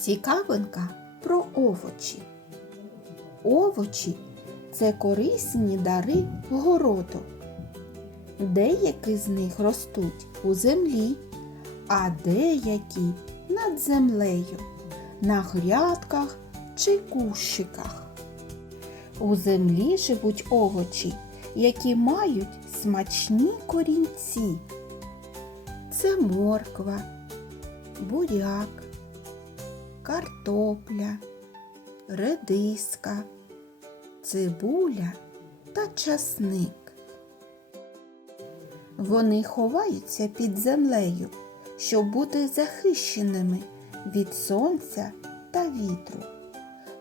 Цікавинка про овочі. Овочі це корисні дари городу. Деякі з них ростуть у землі, а деякі над землею, на грядках чи кущиках. У землі живуть овочі, які мають смачні корінці. Це морква, буряк, картопля, редиска, цибуля та часник. Вони ховаються під землею, щоб бути захищеними від сонця та вітру.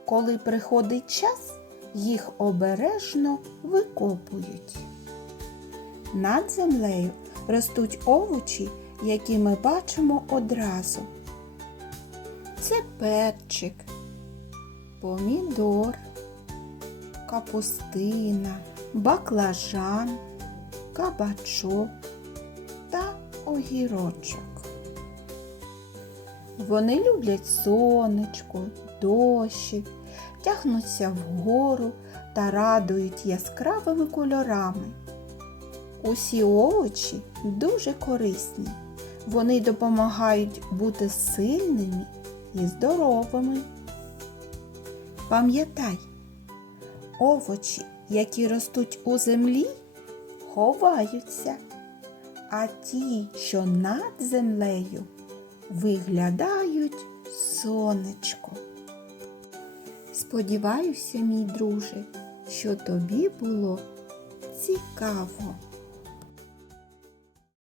Коли приходить час, їх обережно викопують. Над землею ростуть овочі, які ми бачимо одразу. Це перчик, помідор, капустина, баклажан, кабачок та огірочок. Вони люблять сонечко, дощик, тягнуться вгору та радують яскравими кольорами. Усі овочі дуже корисні. Вони допомагають бути сильними і здоровими. Пам'ятай, овочі, які ростуть у землі, ховаються, а ті, що над землею, виглядають сонечко. Сподіваюся, мій друже, що тобі було цікаво.